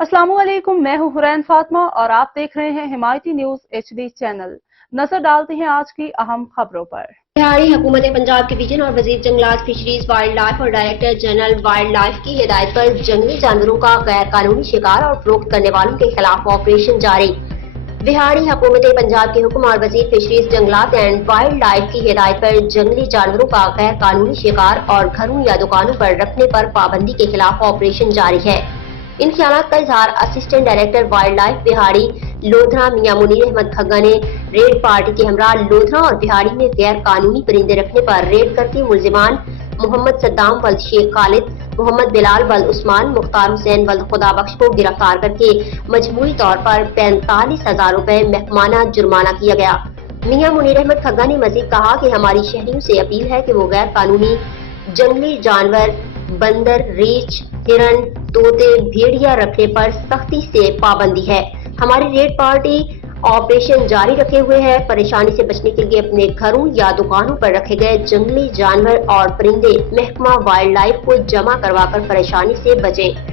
अस्सलाम वालेकुम, मैं हूं हुरैन फातिमा और आप देख रहे हैं हिमायती न्यूज HD चैनल। नजर डालते हैं आज की अहम खबरों पर। बिहारी हुकूमत पंजाब के विजन और वजीर जंगलात, फिशरीज, वाइल्ड लाइफ और डायरेक्टर जनरल वाइल्ड लाइफ की हिदायत पर जंगली जानवरों का गैर कानूनी शिकार और फरोख्त करने वालों के खिलाफ ऑपरेशन जारी। बिहारी हुकूमत पंजाब के हुक्म और वजीर फिशरीज, जंगलात एंड वाइल्ड लाइफ की हिदायत पर जंगली जानवरों का गैर कानूनी शिकार और घरों या दुकानों पर रखने पर पाबंदी के खिलाफ ऑपरेशन जारी है। इन ख्यालात का इजहार असिस्टेंट डायरेक्टर वाइल्ड लाइफ बिहाड़ी लोधरा मियां मुनीर अहमद खग्गा ने रेड पार्टी के हमरा लोधरा और बिहाड़ी में गैर कानूनी परिंदे रखने पर रेड करते मुलजिमान मोहम्मद सद्दाम वल्द शेख खालिद, मोहम्मद बिलाल वल्द उस्मान, मुख्तार हुसैन वल्द खुदाबख्श को गिरफ्तार करके मजमूई तौर पर 45,000 रुपए महकमाना जुर्माना किया गया। मियां मुनीर अहमद खग्गा ने मजीद कहा कि हमारी शहरियों से अपील है कि वो गैर कानूनी जंगली जानवर बंदर, रीछ, हिरन, तोते, भेड़िया रखने पर सख्ती से पाबंदी है। हमारी रेड पार्टी ऑपरेशन जारी रखे हुए है। परेशानी से बचने के लिए अपने घरों या दुकानों पर रखे गए जंगली जानवर और परिंदे महकमा वाइल्ड लाइफ को जमा करवाकर परेशानी से बचें।